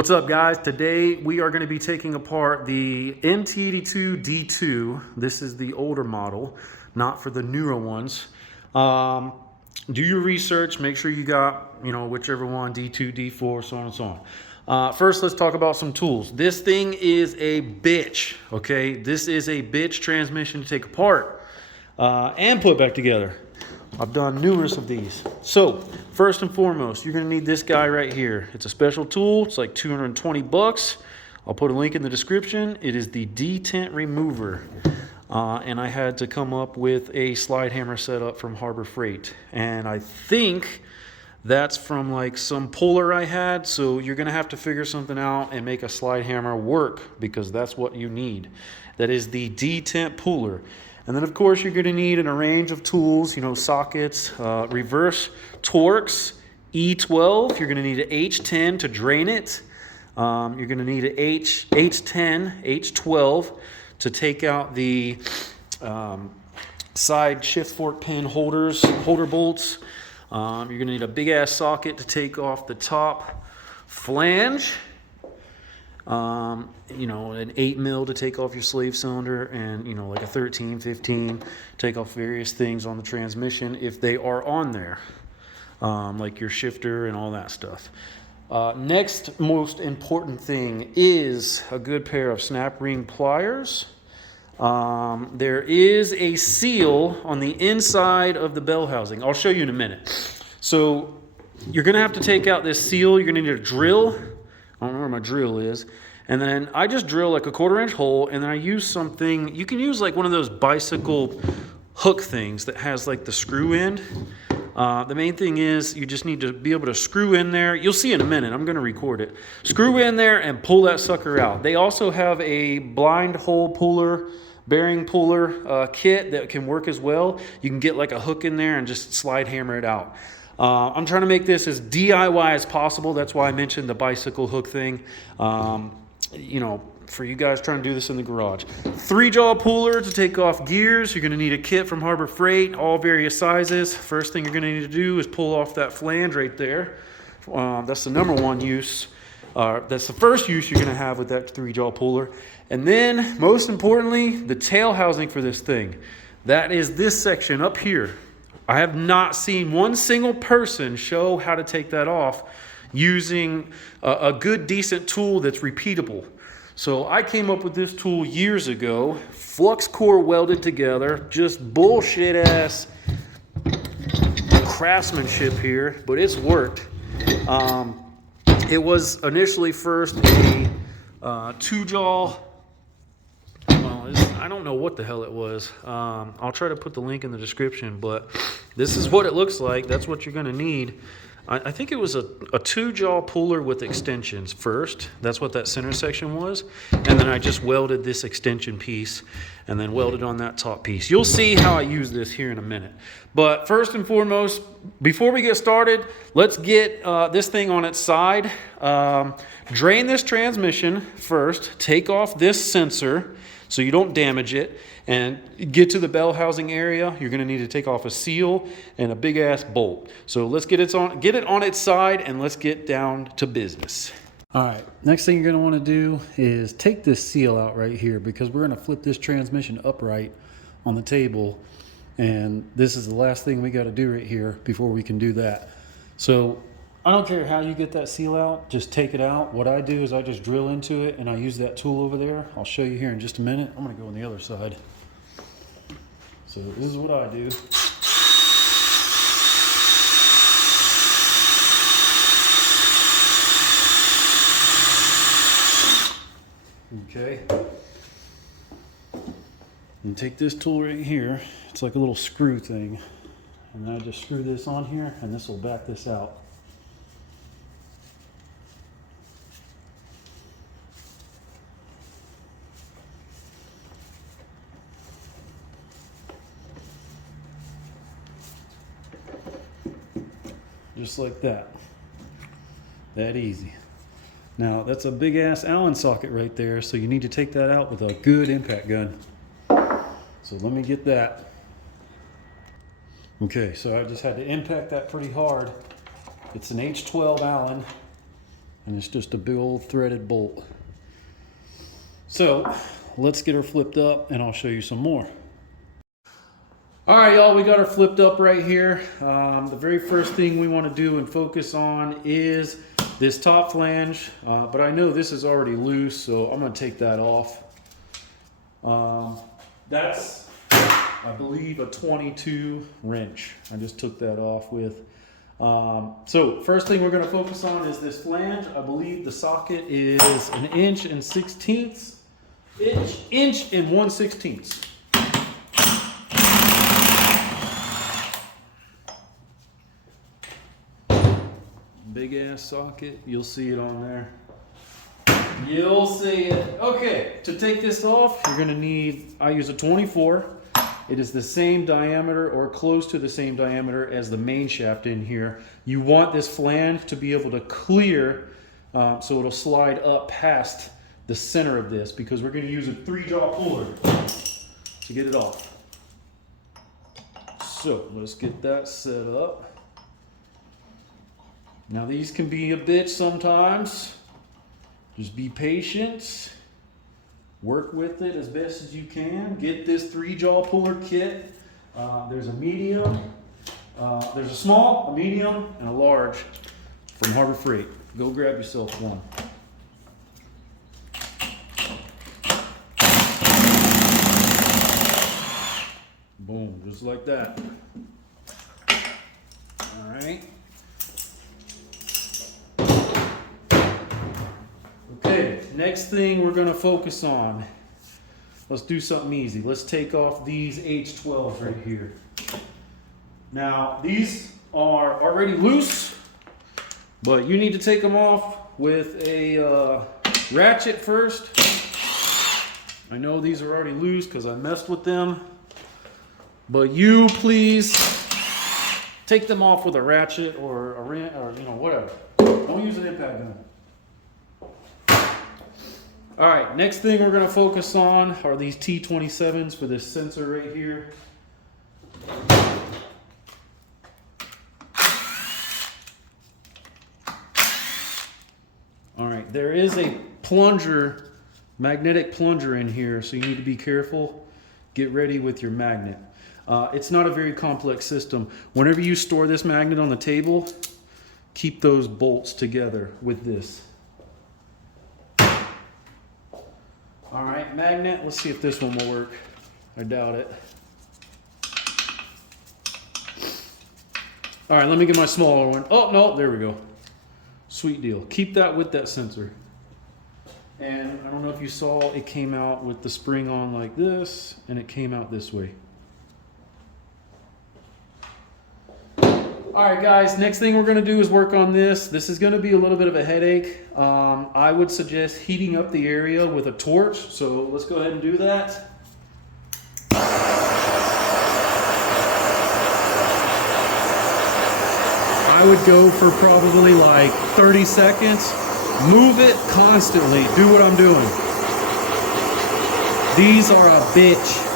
What's up, guys? Today we are going to be taking apart the Mt82 D2. This is the older model, not for the newer ones. Do your research, make sure you got, whichever one, D2, D4, so on and so on. First, let's talk about some tools. This thing is a bitch, okay? This is a bitch transmission to take apart and put back together. I've done numerous of these. So first and foremost, you're gonna need this guy right here. It's a special tool. It's like 220 bucks. I'll put a link in the description. It is the detent remover. And I had to come up with a slide hammer setup from Harbor Freight. And I think that's from like some puller I had. So you're gonna have to figure something out and make a slide hammer work, because that's what you need. That is the detent puller. And then, of course, you're going to need a range of tools, sockets, reverse Torx, E12. You're going to need an H10 to drain it. You're going to need an H10, H12 to take out the side shift fork pin holder bolts. You're going to need a big-ass socket to take off the top flange. An 8 mil to take off your slave cylinder, and like a 13, 15, take off various things on the transmission if they are on there, like your shifter and all that stuff. Next most important thing is a good pair of snap ring pliers. There is a seal on the inside of the bell housing. I'll show you in a minute. So you're gonna have to take out this seal. You're gonna need a drill. I don't know where my drill is. And then I just drill like a 1/4-inch hole, and then I use something, you can use like one of those bicycle hook things that has like the screw end. The main thing is you just need to be able to screw in there. You'll see in a minute, I'm gonna record it. Screw in there and pull that sucker out. They also have a blind hole puller, bearing puller kit that can work as well. You can get like a hook in there and just slide hammer it out. I'm trying to make this as DIY as possible. That's why I mentioned the bicycle hook thing. For you guys trying to do this in the garage. 3-jaw puller to take off gears. You're going to need a kit from Harbor Freight, all various sizes. First thing you're going to need to do is pull off that flange right there. That's the number one use. That's the first use you're going to have with that 3-jaw puller. And then, most importantly, the tail housing for this thing. That is this section up here. I have not seen one single person show how to take that off using a good, decent tool that's repeatable. So I came up with this tool years ago, flux core welded together, just bullshit ass craftsmanship here, but it's worked. It was initially first a 2-jaw. I don't know what the hell it was. I'll try to put the link in the description, but this is what it looks like. That's what you're going to need. I think it was a 2-jaw puller with extensions first. That's what that center section was. And then I just welded this extension piece and then welded on that top piece. You'll see how I use this here in a minute. But first and foremost, before we get started, let's get this thing on its side. Drain this transmission first. Take off this sensor so you don't damage it, and get to the bell housing area. You're gonna need to take off a seal and a big ass bolt. So let's get it on its side, and let's get down to business. All right, next thing you're gonna wanna do is take this seal out right here, because we're gonna flip this transmission upright on the table, and this is the last thing we gotta do right here before we can do that. So I don't care how you get that seal out, just take it out. What I do is I just drill into it, and I use that tool over there. I'll show you here in just a minute. I'm gonna go on the other side. So this is what I do. Okay. And take this tool right here. It's like a little screw thing. And then I just screw this on here, and this will back this out. Just like that. That easy. Now that's a big ass Allen socket right there, so you need to take that out with a good impact gun. So let me get that. Okay, so I just had to impact that pretty hard. It's an H12 Allen. And it's just a big old threaded bolt. So let's get her flipped up and I'll show you some more. All right, y'all, we got her flipped up right here. The very first thing we want to do and focus on is this top flange, but I know this is already loose, so I'm going to take that off. That's, I believe, a 22 wrench. I just took that off with. So first thing we're going to focus on is this flange. I believe the socket is 1 inch and 1/16. Inch and 1/16. Big ass socket, you'll see it on there. You'll see it. Okay, to take this off, you're gonna need, I use a 24. It is the same diameter or close to the same diameter as the main shaft in here. You want this flange to be able to clear, so it'll slide up past the center of this, because we're gonna use a 3-jaw puller to get it off. So let's get that set up. Now these can be a bitch sometimes. Just be patient. Work with it as best as you can. Get this 3-jaw puller kit. There's a medium, there's a small, a medium, and a large from Harbor Freight. Go grab yourself one. Boom, just like that. All right. Okay, next thing we're gonna focus on. Let's do something easy. Let's take off these H12s right here. Now, these are already loose, but you need to take them off with a ratchet first. I know these are already loose because I messed with them, but you please take them off with a ratchet or a wrench or whatever. Don't use an impact gun. All right, next thing we're gonna focus on are these T27s for this sensor right here. All right, there is a plunger, magnetic plunger in here, so you need to be careful. Get ready with your magnet. It's not a very complex system. Whenever you store this magnet on the table, keep those bolts together with this. All right, magnet, let's see if this one will work. I doubt it. All right, let me get my smaller one. Oh, no, there we go. Sweet deal. Keep that with that sensor. And I don't know if you saw, it came out with the spring on like this, and it came out this way. All right, guys, next thing we're gonna do is work on this. This is gonna be a little bit of a headache. I would suggest heating up the area with a torch. So let's go ahead and do that. I would go for probably like 30 seconds. Move it constantly. Do what I'm doing. These are a bitch.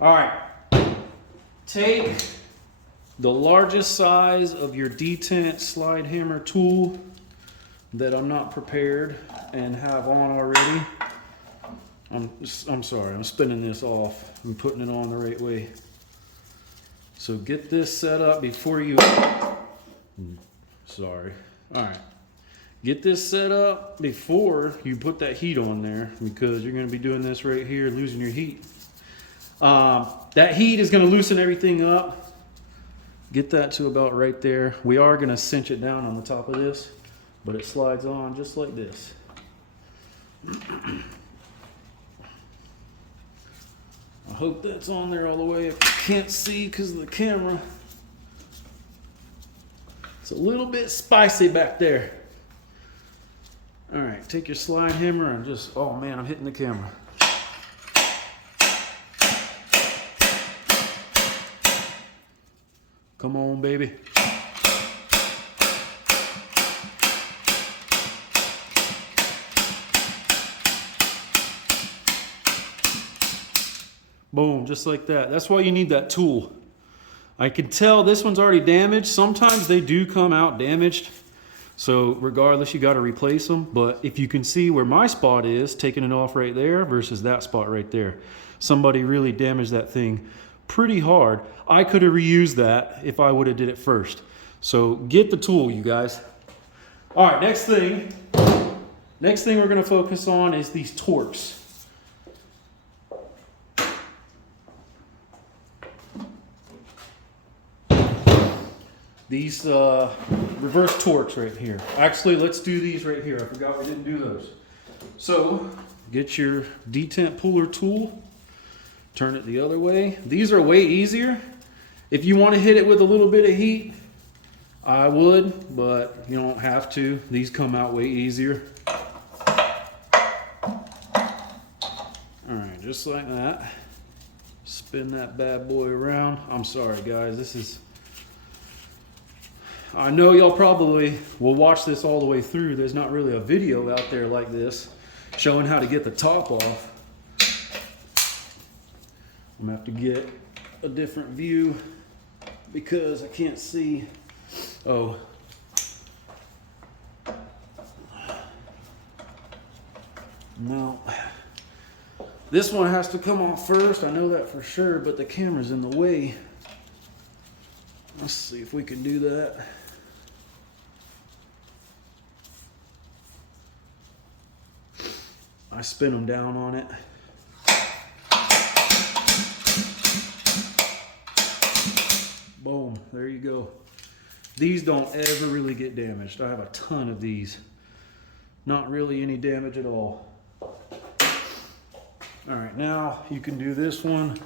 All right, take the largest size of your detent slide hammer tool that I'm not prepared and have on already. I'm sorry, I'm spinning this off. I'm putting it on the right way. So get this set up before you, sorry. All right, get this set up before you put that heat on there, because you're gonna be doing this right here, losing your heat. That heat is going to loosen everything up. Get that to about right there. We are going to cinch it down on the top of this, but it slides on just like this. I hope that's on there all the way. If you can't see because of the camera, it's a little bit spicy back there. All right, take your slide hammer and just, oh man, I'm hitting the camera. Come on, baby. Boom, just like that. That's why you need that tool. I can tell this one's already damaged. Sometimes they do come out damaged. So regardless, you got to replace them. But if you can see where my spot is, taking it off right there versus that spot right there. Somebody really damaged that thing pretty hard. I could have reused that if I would have did it first. So get the tool, you guys. All right, next thing we're gonna focus on is these torques. These reverse torques right here. Actually, let's do these right here. I forgot we didn't do those. So get your detent puller tool, turn it the other way. These are way easier. If you want to hit it with a little bit of heat, I would, but you don't have to. These come out way easier. All right, just like that. Spin that bad boy around. I'm sorry, guys. This is... I know y'all probably will watch this all the way through. There's not really a video out there like this showing how to get the top off. I'm gonna have to get a different view because I can't see. Oh. No. This one has to come off first. I know that for sure, but the camera's in the way. Let's see if we can do that. I spin them down on it. Boom, there you go. These don't ever really get damaged. I have a ton of these. Not really any damage at all. All right, now you can do this one.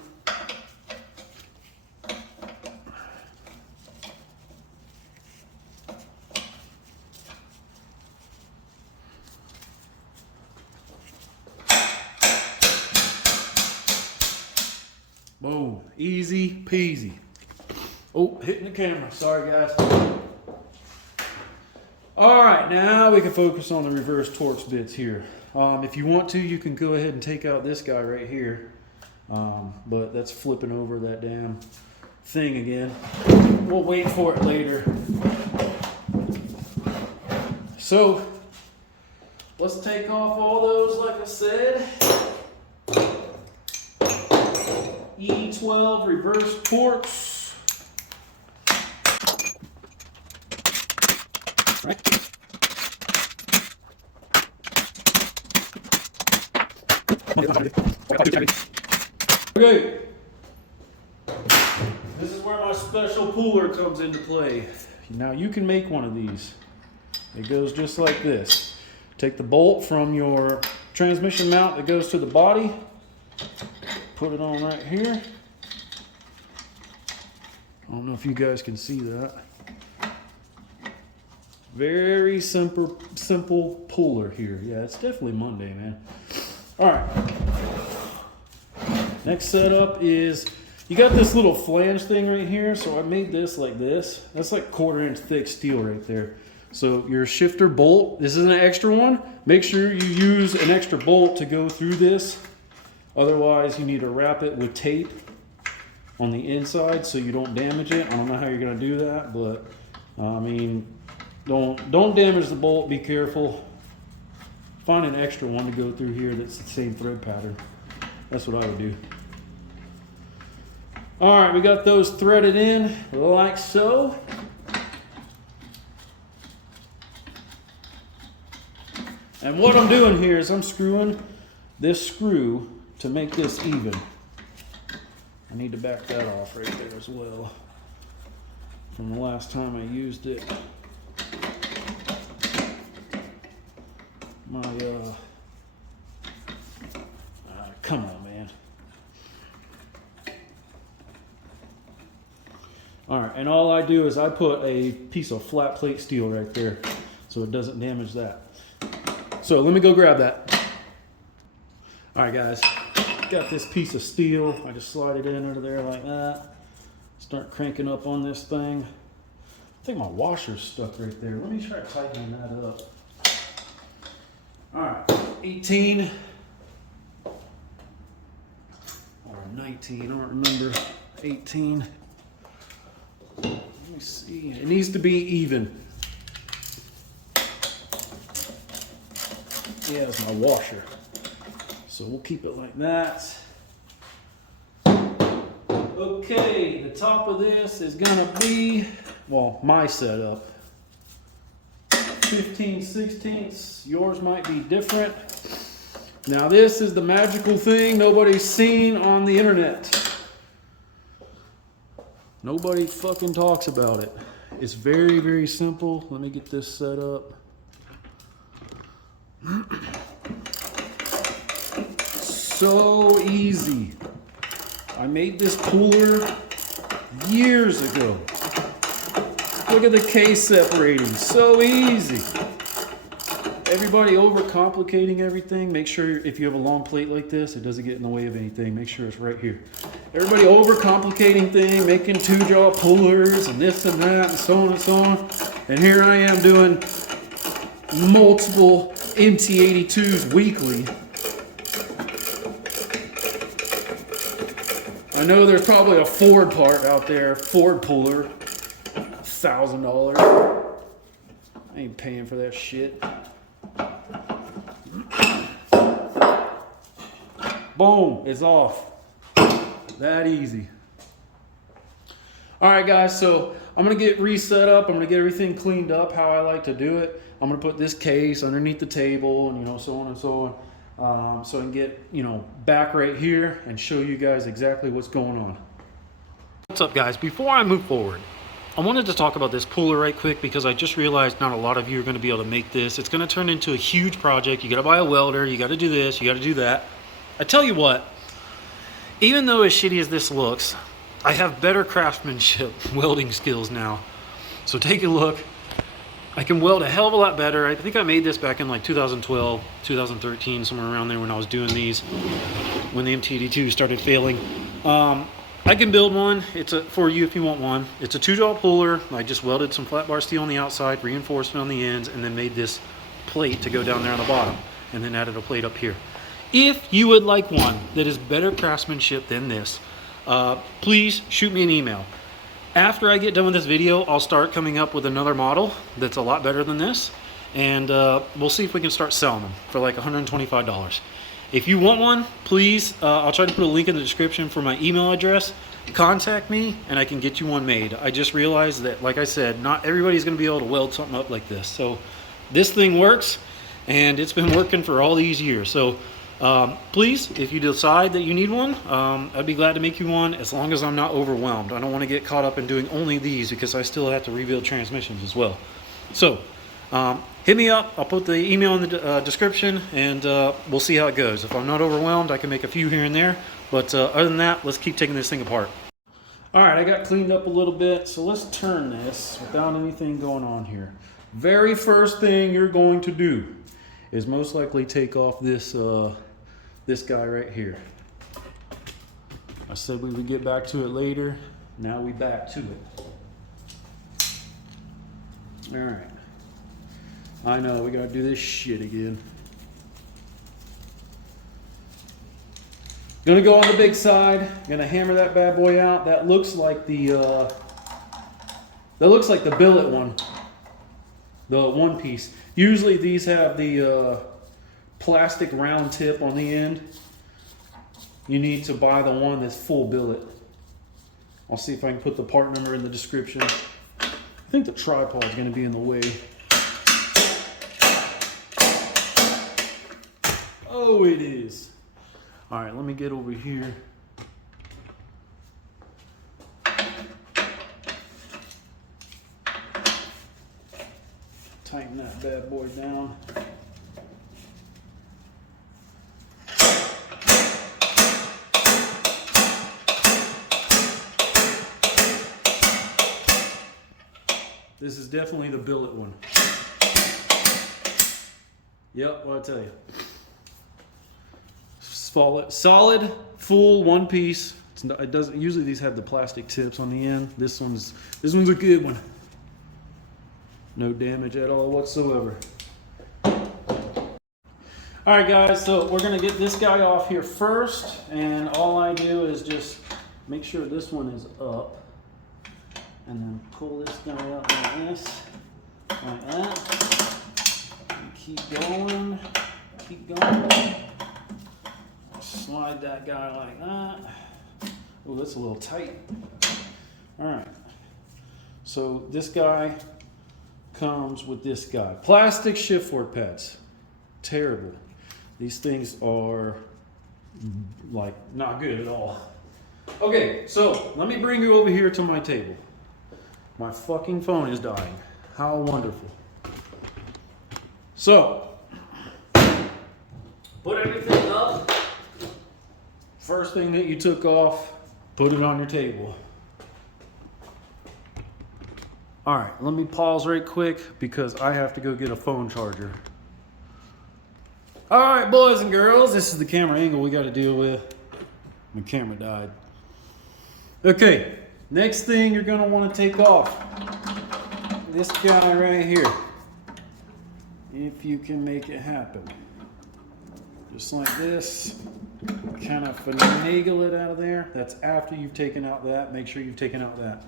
Boom, easy peasy. Oh, hitting the camera, sorry guys. All right, now we can focus on the reverse torques bits here. If you want to, you can go ahead and take out this guy right here. But that's flipping over that damn thing again. We'll wait for it later. So, let's take off all those, like I said. E12 reverse torques. Right. Okay. This is where my special puller comes into play. Now you can make one of these. It goes just like this. Take the bolt from your transmission mount that goes to the body. Put it on right here. I don't know if you guys can see that. Very simple puller here. Yeah, it's definitely Monday, man. All right. Next setup is, you got this little flange thing right here. So I made this like this. That's like 1/4 inch thick steel right there. So your shifter bolt, this is an extra one. Make sure you use an extra bolt to go through this. Otherwise, you need to wrap it with tape on the inside so you don't damage it. I don't know how you're gonna do that, but I mean, don't damage the bolt, be careful. Find an extra one to go through here that's the same thread pattern. That's what I would do. All right, we got those threaded in like so. And what I'm doing here is I'm screwing this screw to make this even. I need to back that off right there as well from the last time I used it. My come on, man. All right, and all I do is I put a piece of flat plate steel right there so it doesn't damage that. So let me go grab that. All right, guys, got this piece of steel. I just slide it in under there like that. Start cranking up on this thing. I think my washer's stuck right there. Let me try tightening that up. All right, 18 or 19, I don't remember, 18. see. It needs to be even. Yeah, it's my washer. So we'll keep it like that. Okay, the top of this is gonna be, well, my setup. 15/16. Yours might be different. Now this is the magical thing nobody's seen on the internet. Nobody fucking talks about it. It's very, very simple. Let me get this set up. So easy. I made this cooler years ago. Look at the case separating. So easy. Everybody overcomplicating everything. Make sure if you have a long plate like this, it doesn't get in the way of anything. Make sure it's right here. Everybody overcomplicating things, making 2-jaw pullers and this and that and so on and so on. And here I am doing multiple Mt82s weekly. I know there's probably a Ford part out there, Ford puller, $1,000. I ain't paying for that shit. Boom, it's off. That easy. All right, guys, so I'm gonna get reset up. I'm gonna get everything cleaned up how I like to do it. I'm gonna put this case underneath the table and, you know, so on and so on. So I can get, you know, back right here and show you guys exactly what's going on. What's up, guys? Before I move forward, I wanted to talk about this puller right quick because I just realized not a lot of you are gonna be able to make this. It's gonna turn into a huge project. You gotta buy a welder, you gotta do this, you gotta do that. I tell you what, even though as shitty as this looks, I have better craftsmanship welding skills now. So take a look. I can weld a hell of a lot better. I think I made this back in like 2012, 2013, somewhere around there when I was doing these, when the Mt82 started failing. I can build one. It's for you if you want one. It's a 2-jaw puller. I just welded some flat bar steel on the outside, reinforcement on the ends, and then made this plate to go down there on the bottom, and then added a plate up here. If you would like one that is better craftsmanship than this, please shoot me an email. After I get done with this video, I'll start coming up with another model that's a lot better than this, and we'll see if we can start selling them for like $125. If you want one, please, I'll try to put a link in the description for my email address. Contact me and I can get you one made. I just realized that, like I said, not everybody's gonna be able to weld something up like this. So this thing works, and it's been working for all these years. So please, if you decide that you need one, I'd be glad to make you one as long as I'm not overwhelmed. I don't want to get caught up in doing only these because I still have to rebuild transmissions as well. So hit me up. I'll put the email in the description, and we'll see how it goes. If I'm not overwhelmed, I can make a few here and there. But other than that, let's keep taking this thing apart. All right, I got cleaned up a little bit. So let's turn this without anything going on here. Very first thing you're going to do is most likely take off this this guy right here. I said we would get back to it later. Now we back to it. All right. I know we gotta do this shit again. Gonna go on the big side. Gonna hammer that bad boy out. That looks like the billet one. The one piece. Usually these have the plastic round tip on the end. You need to buy the one that's full billet. I'll see if I can put the part number in the description. I think the tripod's gonna be in the way. Oh, it is. All right, let me get over here. Tighten that bad boy down. This is definitely the billet one. Yep, what I tell you. Solid, full, one piece. It doesn't. Usually these have the plastic tips on the end. This one's a good one. No damage at all whatsoever. All right, guys. So we're gonna get this guy off here first, and all I do is just make sure this one is up. and then pull this guy up like this, like that. And keep going, keep going. Slide that guy like that. Oh, that's a little tight. All right. So this guy comes with this guy. Plastic shift work pads. Terrible. These things are like not good at all. Okay, so let me bring you over here to my table. My fucking phone is dying. How wonderful. So, put everything up. First thing that you took off, put it on your table. All right, let me pause right quick because I have to go get a phone charger. All right, boys and girls, this is the camera angle we got to deal with. My camera died. Okay, next thing you're gonna want to take off this guy right here. If you can make it happen. Just like this. Kind of finagle it out of there. That's after you've taken out that. Make sure you've taken out that.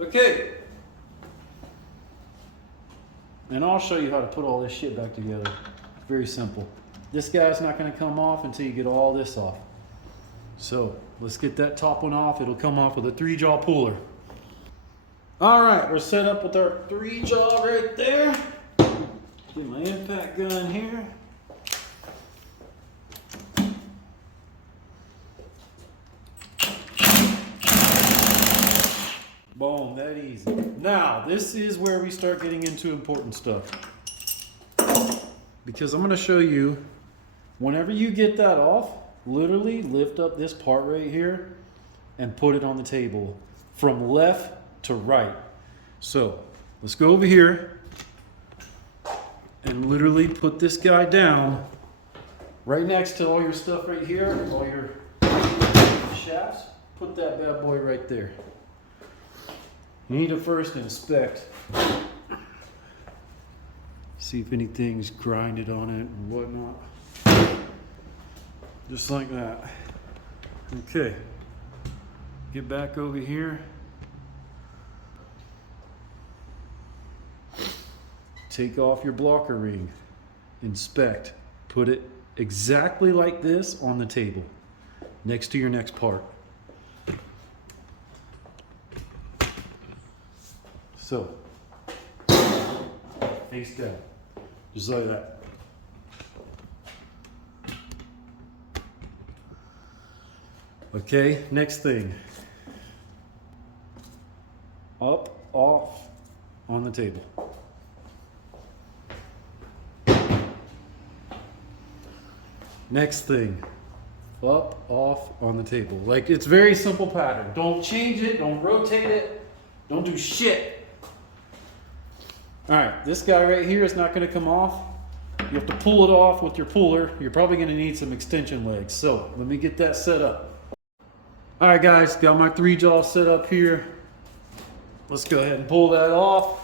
Okay. And I'll show you how to put all this shit back together. Very simple. This guy's not going to come off until you get all this off. So let's get that top one off. It'll come off with a 3-jaw puller. All right, we're set up with our 3-jaw right there. Get my impact gun here. Boom, that easy. Now, this is where we start getting into important stuff. Because I'm going to show you, whenever you get that off, literally lift up this part right here and put it on the table from left to right. So, let's go over here and literally put this guy down right next to all your stuff right here, all your shafts. Put that bad boy right there. You need to first inspect, see if anything's grinded on it and whatnot. Just like that. Okay. Get back over here. Take off your blocker ring. Inspect. Put it exactly like this on the table, next to your next part. So, face down, just like that. Okay, next thing. Up, off, on the table. Next thing. Up, off, on the table. Like, it's very simple pattern. Don't change it, don't rotate it, don't do shit. All right, this guy right here is not going to come off. You have to pull it off with your puller. You're probably going to need some extension legs. So let me get that set up. All right, guys, got my 3-jaw set up here. Let's go ahead and pull that off.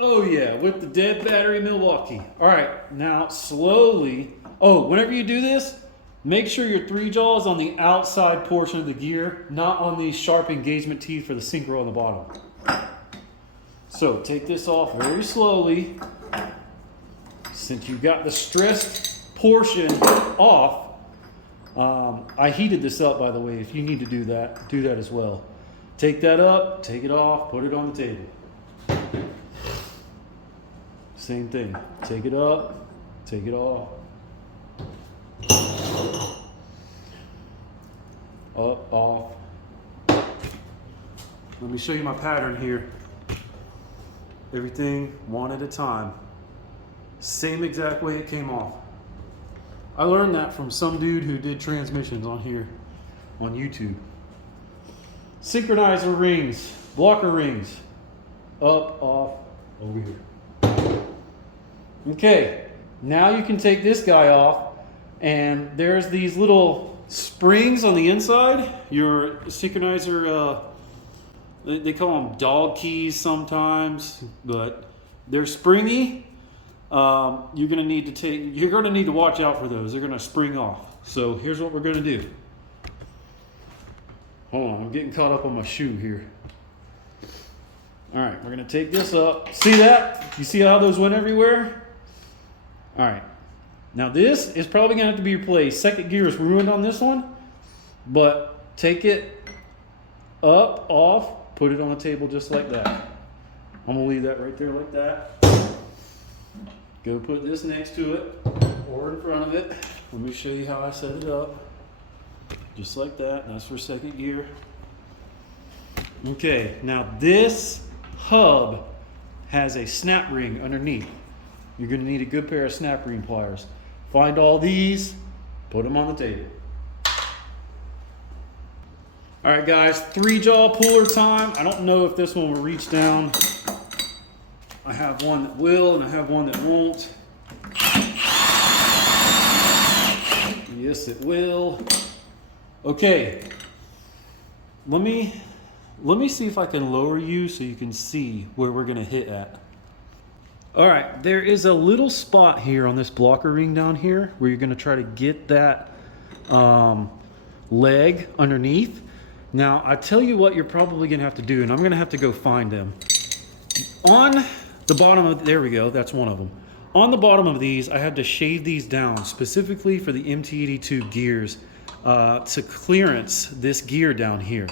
Oh yeah, with the dead battery Milwaukee. All right, now slowly. Oh, whenever you do this, make sure your 3-jaw is on the outside portion of the gear, not on the sharp engagement teeth for the synchro on the bottom. So take this off very slowly. Since you've got the stressed portion off, I heated this up, by the way. If you need to do that as well. Take that up, take it off, put it on the table. Same thing. Take it up, take it off. Up, off. Let me show you my pattern here. Everything one at a time. Same exact way it came off. I learned that from some dude who did transmissions on here on YouTube. Synchronizer rings, blocker rings. Up, off, over here. Okay, now you can take this guy off, and there's these little springs on the inside, your synchronizer, they call them dog keys sometimes, but they're springy. You're gonna need to watch out for those. They're gonna spring off. So here's what we're gonna do. Hold on, I'm getting caught up on my shoe here. All right, we're gonna take this up. See that? You see how those went everywhere? All right, now this is probably gonna have to be replaced. Second gear is ruined on this one, but take it up, off, put it on the table just like that. I'm gonna leave that right there like that. Go put this next to it or in front of it. Let me show you how I set it up. Just like that. That's for second gear. Okay, now this hub has a snap ring underneath. You're going to need a good pair of snap ring pliers. Find all these, put them on the table. All right, guys, 3-jaw puller time. I don't know if this one will reach down. I have one that will, and I have one that won't. Yes, it will. Okay, let me see if I can lower you so you can see where we're gonna hit at. All right, there is a little spot here on this blocker ring down here where you're gonna try to get that leg underneath. Now, I tell you what you're probably gonna have to do, and I'm gonna have to go find them. On the bottom of, there we go, that's one of them. On the bottom of these, I had to shave these down specifically for the Mt82 gears to clearance this gear down here.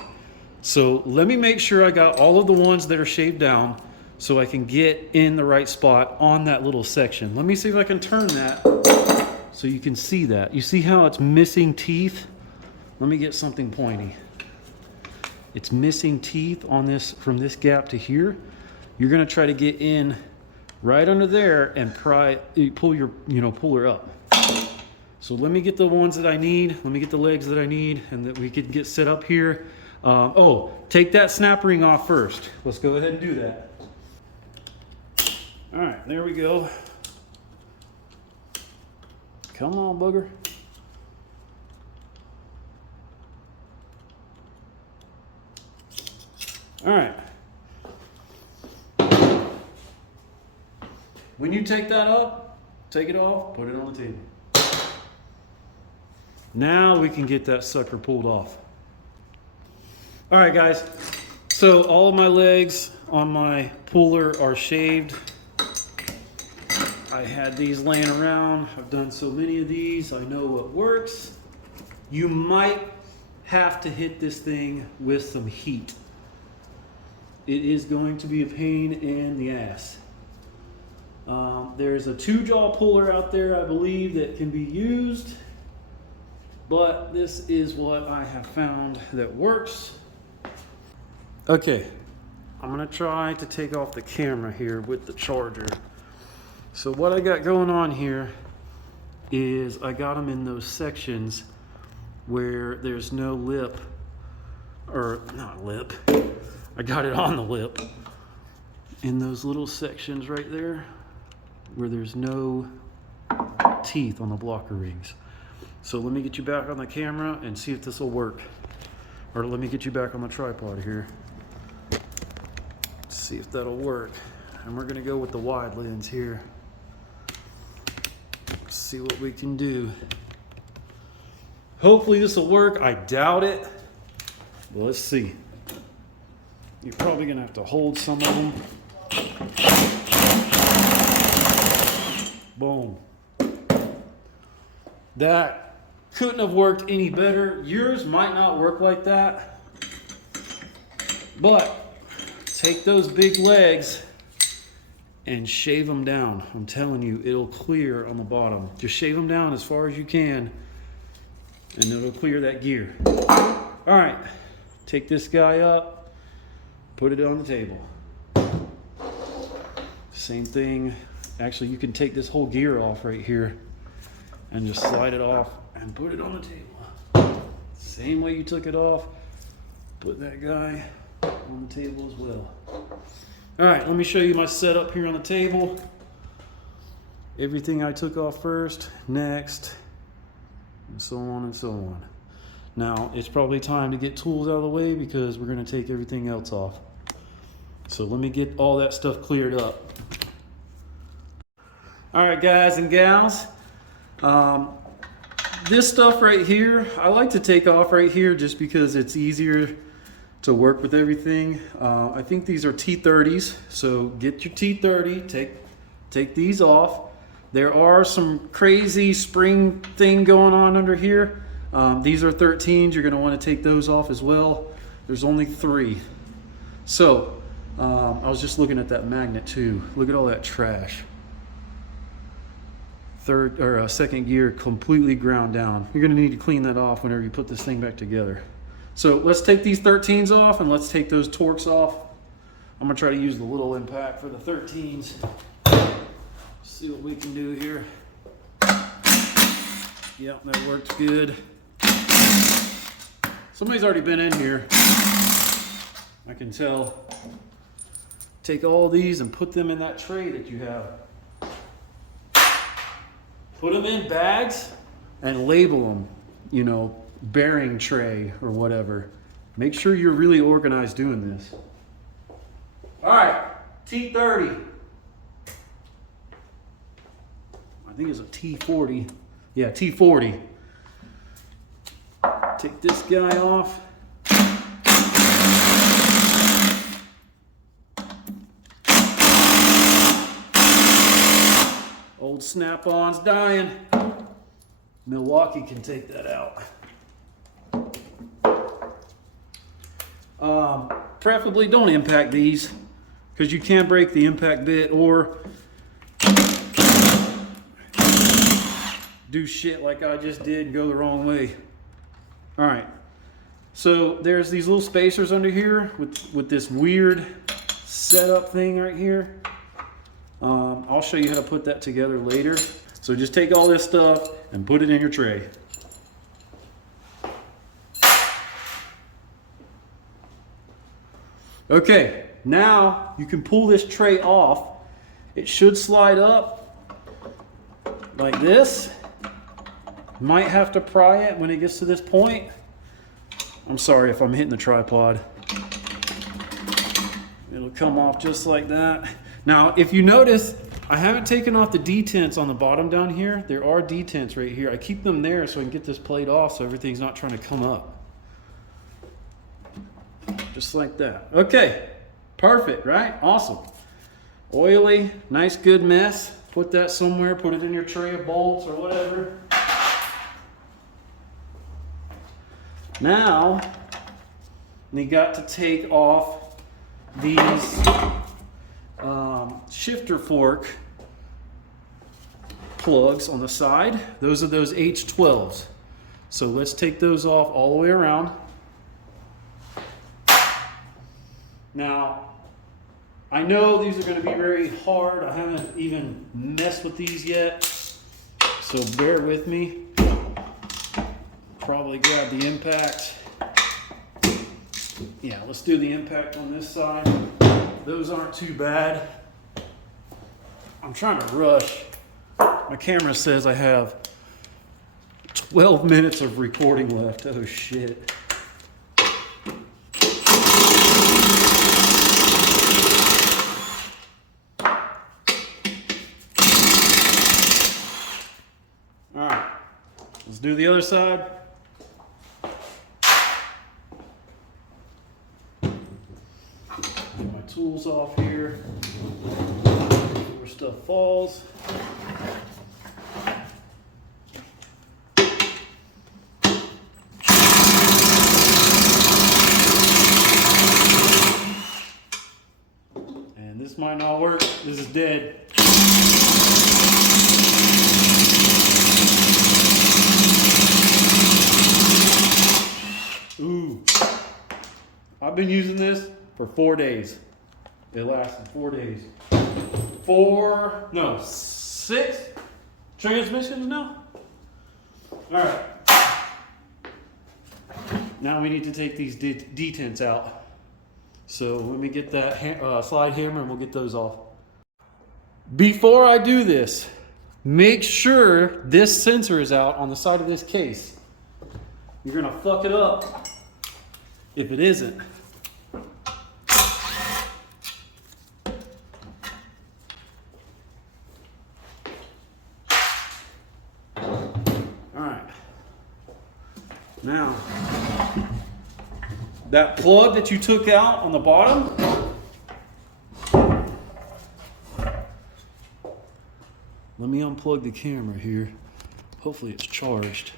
So let me make sure I got all of the ones that are shaved down so I can get in the right spot on that little section. Let me see if I can turn that so you can see that. You see how it's missing teeth? Let me get something pointy. It's missing teeth on this, from this gap to here. You're gonna try to get in right under there and pull her up. So let me get the ones that I need. Let me get the legs that I need and that we can get set up here. Oh, take that snap ring off first. Let's go ahead and do that. All right, there we go. Come on, booger. All right. When you take that up, take it off, put it on the table. Now we can get that sucker pulled off. All right, guys. So all of my legs on my puller are shaved. I had these laying around. I've done so many of these. I know what works. You might have to hit this thing with some heat. It is going to be a pain in the ass. There's a 2-jaw puller out there, I believe, that can be used, but this is what I have found that works. Okay, I'm gonna try to take off the camera here with the charger. So what I got going on here is I got them in those sections where there's no lip, or not lip, I got it on the lip, in those little sections right there where there's no teeth on the blocker rings. So let me get you back on the camera and see if this will work. Or let me get you back on the tripod here. Let's see if that'll work. And we're gonna go with the wide lens here. Let's see what we can do. Hopefully this will work. I doubt it. Well, let's see. You're probably gonna have to hold some of them. Boom. That couldn't have worked any better. Yours might not work like that, but take those big legs and shave them down. I'm telling you, it'll clear on the bottom. Just shave them down as far as you can and it'll clear that gear. All right, take this guy up, put it on the table. Same thing. Actually, you can take this whole gear off right here and just slide it off and put it on the table. Same way you took it off, put that guy on the table as well. All right, let me show you my setup here on the table. Everything I took off first, next, and so on and so on. Now, it's probably time to get tools out of the way because we're going to take everything else off. So let me get all that stuff cleared up. All right, guys and gals. This stuff right here, I like to take off right here just because it's easier to work with everything. I think these are T30s, so get your T30, take these off. There are some crazy spring thing going on under here. These are 13s. You're going to want to take those off as well. There's only 3. So I was just looking at that magnet too. Look at all that trash. Second gear completely ground down. You're going to need to clean that off whenever you put this thing back together. So let's take these 13s off and let's take those Torques off. I'm going to try to use the little impact for the 13s. See what we can do here. Yep, that works good. Somebody's already been in here. I can tell. Take all these and put them in that tray that you have. Put them in bags and label them, you know, bearing tray or whatever. Make sure you're really organized doing this. All right, T30. I think it's a T40. Yeah, T40. Take this guy off. Old snap-on's dying. Milwaukee can take that out. Preferably don't impact these because you can break the impact bit or do shit like I just did and go the wrong way. All right, so there's these little spacers under here with this weird setup thing right here. I'll show you how to put that together later. So just take all this stuff and put it in your tray. Okay, now you can pull this tray off. It should slide up like this. Might have to pry it when it gets to this point. I'm sorry if I'm hitting the tripod. It'll come off just like that. Now, if you notice, I haven't taken off the detents on the bottom down here. There are detents right here. I keep them there so I can get this plate off so everything's not trying to come up. Just like that. Okay, perfect, right? Awesome. Oily, nice, good mess. Put that somewhere, put it in your tray of bolts or whatever. Now, we got to take off these shifter fork plugs on the side. Those are those H12s. So let's take those off all the way around. Now, I know these are going to be very hard. I haven't even messed with these yet, so bear with me. Probably grab the impact. Yeah, let's do the impact on this side. Those aren't too bad. I'm trying to rush. My camera says I have 12 minutes of recording left. Oh shit. All right, let's do the other side. Get my tools off here before stuff falls. And this might not work. This is dead. Ooh, I've been using this for 4 days. It lasted 4 days. 6 transmissions now. All right. Now we need to take these detents out. So let me get that slide hammer and we'll get those off. Before I do this, make sure this sensor is out on the side of this case. You're gonna fuck it up if it isn't. Now, that plug that you took out on the bottom, let me unplug the camera here. Hopefully it's charged.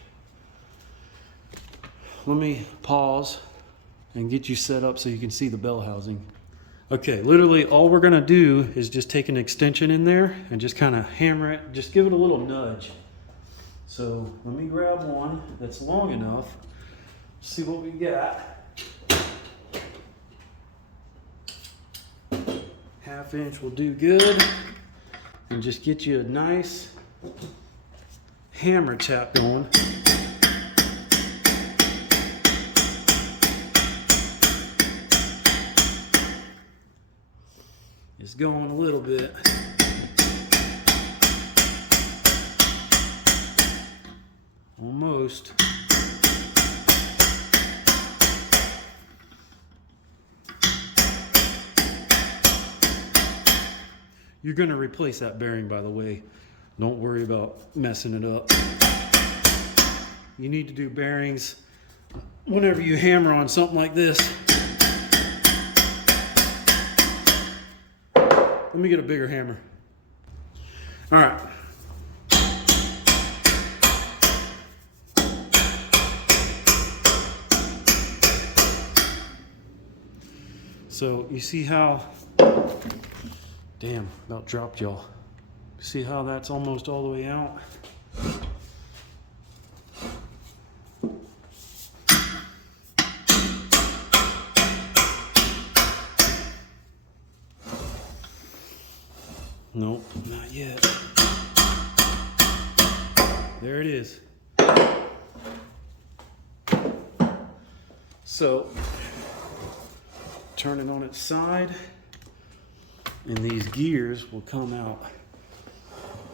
Let me pause and get you set up so you can see the bell housing. Okay, literally all we're gonna do is just take an extension in there and just kind of hammer it, just give it a little nudge. So let me grab one that's long enough, see what we got. 1/2 inch will do good. And just get you a nice hammer tap going. It's going a little bit. Almost. You're going to replace that bearing, by the way. Don't worry about messing it up. You need to do bearings whenever you hammer on something like this. Let me get a bigger hammer. All right. So you see how, damn, about dropped y'all. See how that's almost all the way out? Nope, not yet. There it is. So, turn it on its side, and these gears will come out.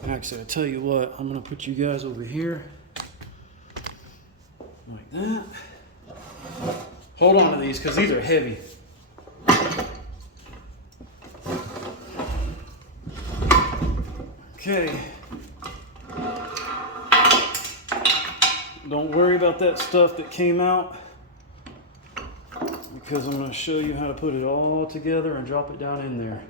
Actually, I tell you what, I'm gonna put you guys over here, like that. Hold on to these, because these are heavy. Okay. Don't worry about that stuff that came out, because I'm going to show you how to put it all together and drop it down in there.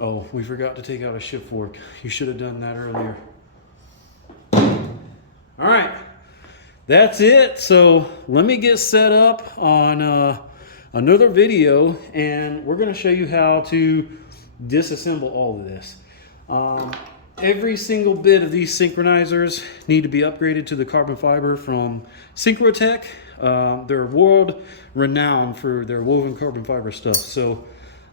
Oh, we forgot to take out a shift fork. You should have done that earlier. All right, that's it. So let me get set up on another video, and we're going to show you how to disassemble all of this. Every single bit of these synchronizers need to be upgraded to the carbon fiber from Synchrotech. They're world renowned for their woven carbon fiber stuff. So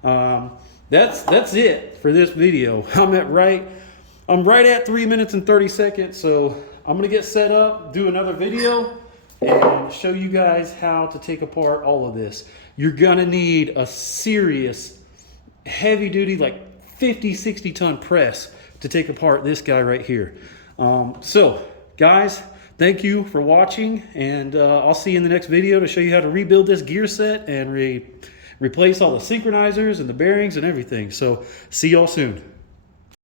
that's it for this video. I'm right at 3 minutes and 30 seconds. So I'm gonna get set up, do another video, and show you guys how to take apart all of this. You're gonna need a serious heavy duty, like 50, 60 ton press to take apart this guy right here. So guys, thank you for watching, and I'll see you in the next video to show you how to rebuild this gear set and replace all the synchronizers and the bearings and everything. So see y'all soon.